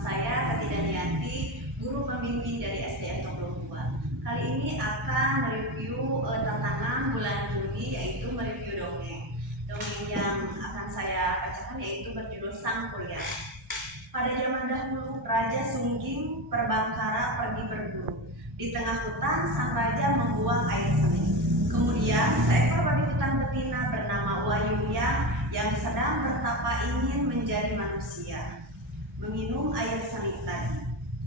saya Ketidan Yanti, guru pembimbing dari SDN Toblong 2. Kali ini akan mereview tantangan bulan Juni, yaitu mereview dongeng. Dongeng yang akan saya bacakan yaitu berjudul Sang Kuryang. Pada zaman dahulu, Raja Sungging Perbangkara pergi berburu. Di tengah hutan, sang raja membuang air seni. Kemudian, seekor babi hutan betina bernama Wayuyang yang sedang bertapa ingin menjadi manusia meminum air seni tadi.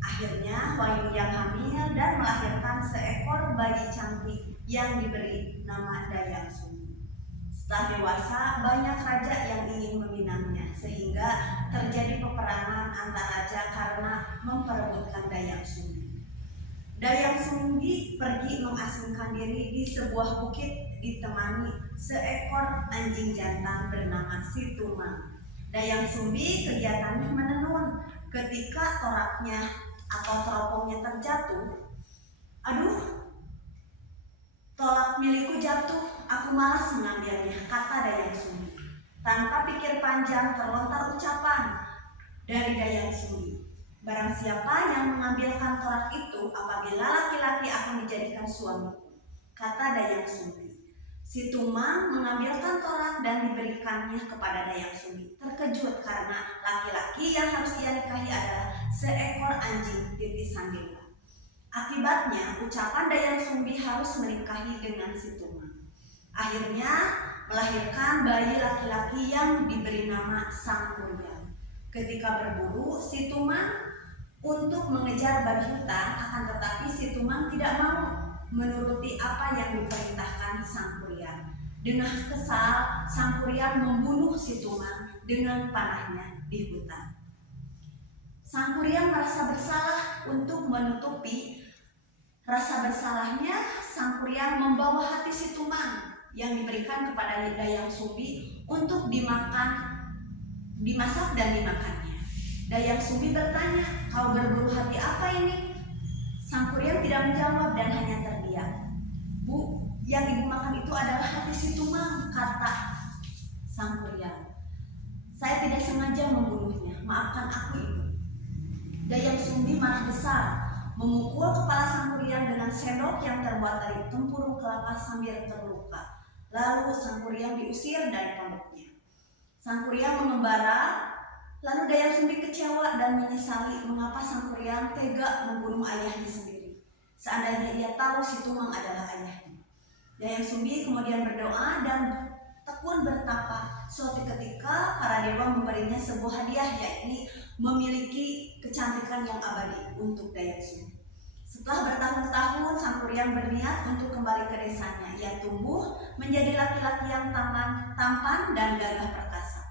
Akhirnya Wayuyang hamil dan melahirkan seekor bayi cantik yang diberi nama Dayang Sumbi. Setelah dewasa, banyak raja yang ingin meminangnya, sehingga terjadi peperangan antar raja karena memperebutkan Dayang Sumbi. Dayang Sumbi pergi mengasingkan diri di sebuah bukit ditemani seekor anjing jantan bernama Situmang. Dayang Sumbi kegiatannya menenun. Ketika toraknya atau teropongnya terjatuh, "Aduh, tolak milikku jatuh, aku malas mengambilnya," kata Dayang Sumbi. Tanpa pikir panjang terlontar ucapan dari Dayang Sumbi, "Barang siapa yang mengambilkan torak itu, apabila laki-laki akan dijadikan suamiku," kata Dayang Sumbi. Situmang mengambilkan torak dan diberikannya kepada Dayang Sumbi. Terkejut karena laki-laki yang harus ia nikahi adalah seekor anjing titisan dewa. Akibatnya, ucapan Dayang Sumbi harus menikahi dengan Situmang. Akhirnya melahirkan bayi laki-laki yang diberi nama Sang Kuryang. Ketika berburu, Situmang untuk mengejar babi hutan, akan tetapi Situmang tidak mau menuruti apa yang diperintahkan Sang Kuryang. Dengan kesal, Sang Kuryang membunuh Situmang dengan panahnya di hutan. Sang Kuryang merasa bersalah. Untuk menutupi rasa bersalahnya, Sang Kuryang membawa hati Situmang yang diberikan kepada Dayang Sumbi untuk dimasak dan dimakannya. Dayang Sumbi bertanya, "Kau berburu hati apa ini?" Sang Kuryang tidak menjawab dan hanya terdiam. "Bu, yang ibu makan itu adalah hati Situmang," kata Sang Kuryang. "Saya tidak sengaja membunuhnya, maafkan aku, ibu." Dayang Sumbi marah besar, memukul kepala Sang Kuryang dengan sendok yang terbuat dari tempurung kelapa sambil terluka. Lalu Sang Kuryang diusir dari pondoknya. Sang Kuryang mengembara. Lalu Dayang Sumbi kecewa dan menyesali mengapa Sang Kuryang tega membunuh ayahnya sendiri. Seandainya ia tahu Situmang adalah ayahnya. Dayang Sumbi kemudian berdoa dan tekun bertapa. Suatu ketika para dewa memberinya sebuah hadiah, yakni memiliki kecantikan yang abadi untuk Dayang Sumbi. Setelah bertahun-tahun, Sang Kuryang berniat untuk kembali ke desanya. Ia tumbuh menjadi laki-laki yang tampan dan gagah perkasa.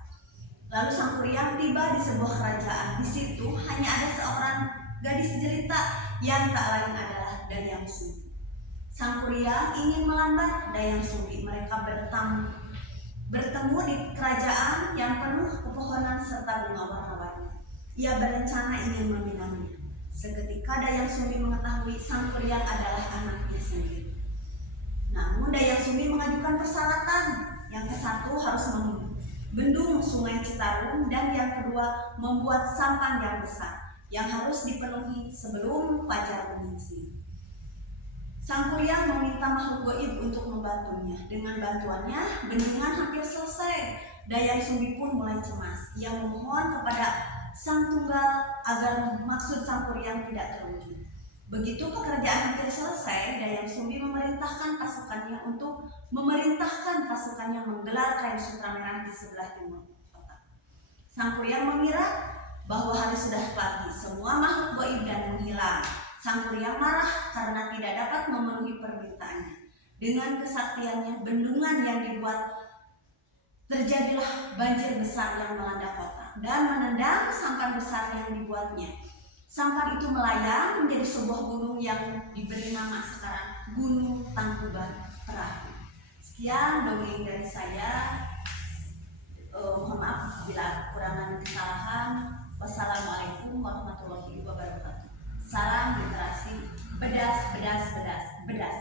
Lalu Sang Kuryang tiba di sebuah kerajaan. Di situ hanya ada seorang gadis jelita yang tak lain adalah Dayang Sumbi. Sang Kuryang ingin melamar Dayang Sumbi. Mereka bertemu di kerajaan yang penuh pepohonan serta bunga warna-warni. Ia berencana ingin meminangnya. Seketika Dayang Sumbi mengetahui Sang Kuryang adalah anaknya sendiri. Namun Dayang Sumbi mengajukan persyaratan. Yang satu harus membendung sungai Citarum, dan yang kedua membuat sampan yang besar yang harus dipenuhi sebelum fajar menyingsing. Sang Kuryang meminta makhluk gaib untuk membantunya. Dengan bantuannya, bendungan hampir selesai. Dayang Sumbi pun mulai cemas. Ia memohon kepada Sang Tunggal agar maksud Sang Kuryang tidak terwujud. Begitu pekerjaan hampir selesai, Dayang Sumbi memerintahkan pasukannya menggelar kain sutra merah di sebelah timur kota. Sang Kuryang mengira bahwa hari sudah pagi, semua makhluk gaib dan menghilang. Sang Kuryang marah karena tidak dapat memenuhi permintaannya. Dengan kesaktiannya, bendungan yang dibuat, terjadilah banjir besar yang melanda kota dan menendang sampan besar yang dibuatnya. Sampan itu melayang menjadi sebuah gunung yang diberi nama sekarang Gunung Tangkuban Perahu. Sekian dongeng dari saya. Mohon maaf bila kurangan kesalahan. Wassalamualaikum warahmatullahi wabarakatuh. Salam literasi. Bedas, bedas, bedas, bedas.